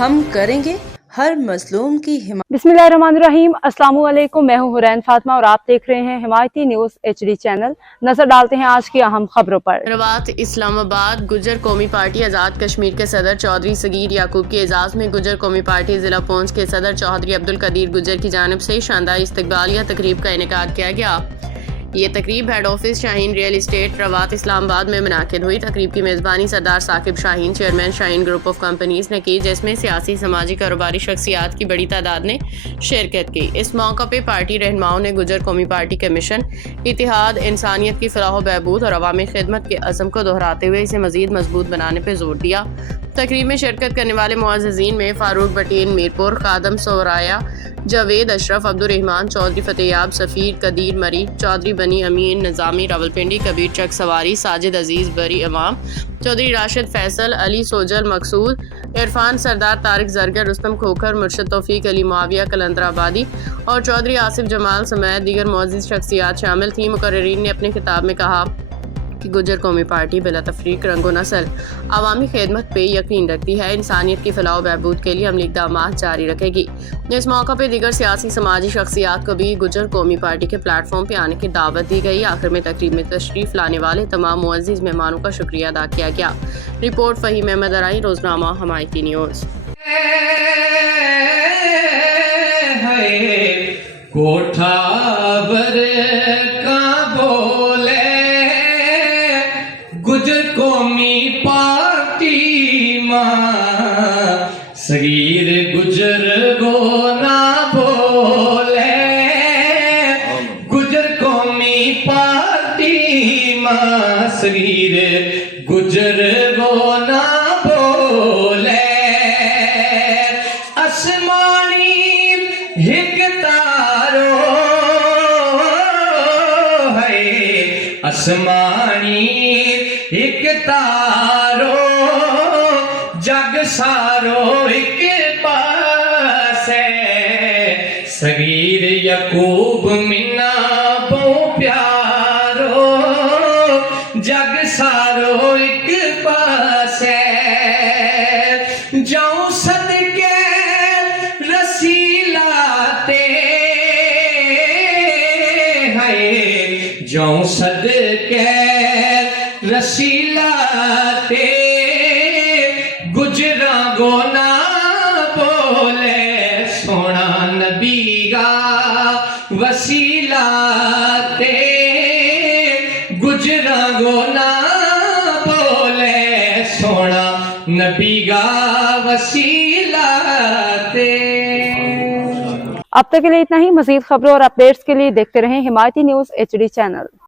हम करेंगे हर मजलूम की हिमायत। बिस्मिल्लाहिर्रहमानिर्रहीम। अस्सलामु अलैकुम। मैं हूं हुरैन फातिमा और आप देख रहे हैं हिमायती न्यूज HD चैनल। नजर डालते हैं आज की अहम खबरों पर। रवात इस्लामाबाद गुजर कौमी पार्टी आज़ाद कश्मीर के सदर चौधरी सगीर याकूब के एजाज़ में गुजर कौमी पार्टी जिला पौंछ के सदर चौधरी अब्दुल कदीर गुजर की जानिब से शानदार इस्तकबालिया तकरीब का इनेकाद किया गया। ये तकरीब head office Shaheen real estate Rawat Islamabad में मुनाकिद हुई। तकरीब की मेज़बानी Sardar Saqib Shaheen chairman Shaheen group of companies ने की, जिसमें सियासी समाजी कारोबारी शख्सियात की बड़ी तादाद ने शिरकत की। इस मौका पर पार्टी रहनुमाओं ने गुजर कौमी पार्टी के मिशन, इतिहाद, इंसानियत की फलाह बहबूद और अवामी खिदमत के अज़म को दोहराते हुए इसे मज़ीद मजबूत बनाने पर जोर दिया। तकरीब में शिरकत करने वाले मुअज़्ज़िज़ीन में फ़ारूक बटीन मीरपुर, खादम सोराया, जावेद अशरफ, अब्दुर्रहमान चौधरी, फतेयाब सफ़ीर, कदीर मरी चौधरी, बनी अमीन निज़ामी रावलपिंडी, कबीर चक सवारी, साजिद अजीज़ बरी अवाम, चौधरी राशिद फैसल, अली सोजल मकसूद, इरफान सरदार, तारिक जरगर, रुस्तम खोखर, मुर्शद तौफीक अली मुआविया कलंदराबादी और चौधरी आसिफ जमाल समेत दीगर मुअज़्ज़िज़ शख्सियात शामिल थी। मुकर्रिरीन ने अपने खिताब में कहा कि गुजर कौमी पार्टी बिला तफरीक रंगो नस्ल अवामी खिदमत पे यकीन रखती है, इंसानियत की फलाह बहबूद के लिए अमली इक़दामात जारी रखेगी। इस मौका पर दीगर सियासी समाजी शख्सियात को भी गुजर कौमी पार्टी के प्लेटफॉर्म पर आने की दावत दी गई। आखिर में तकरीब में तशरीफ़ लाने वाले तमाम मुअज़्ज़िज़ मेहमानों का शुक्रिया अदा किया गया। रिपोर्ट फ़हीम अहमद अराई, रोज़नामा हिमायती न्यूज़। कोठा गुजर कौमी पार्टी मां सगीर गुजर गो ना बोले। गुजर कौमी पार्टी मां सगीर गुजर गो ना बोले। आसमानी हिक तारो है, आसमानी एक तारो जग सारो एक पास है। सगीर याकूब मिन्ना बहु प्यारो जग सारो एक पास है। जाऊं सदके रसीलाते है, जाऊं सदके रसीलाते गुजरा गो ना बोले। सोना नबी गा वसीलाते गुजरा गो ना बोले। सोना नबी गा वसीलाते। अब तक के लिए इतना ही। मजीद खबरों और अपडेट्स के लिए देखते रहें हिमायती न्यूज HD चैनल।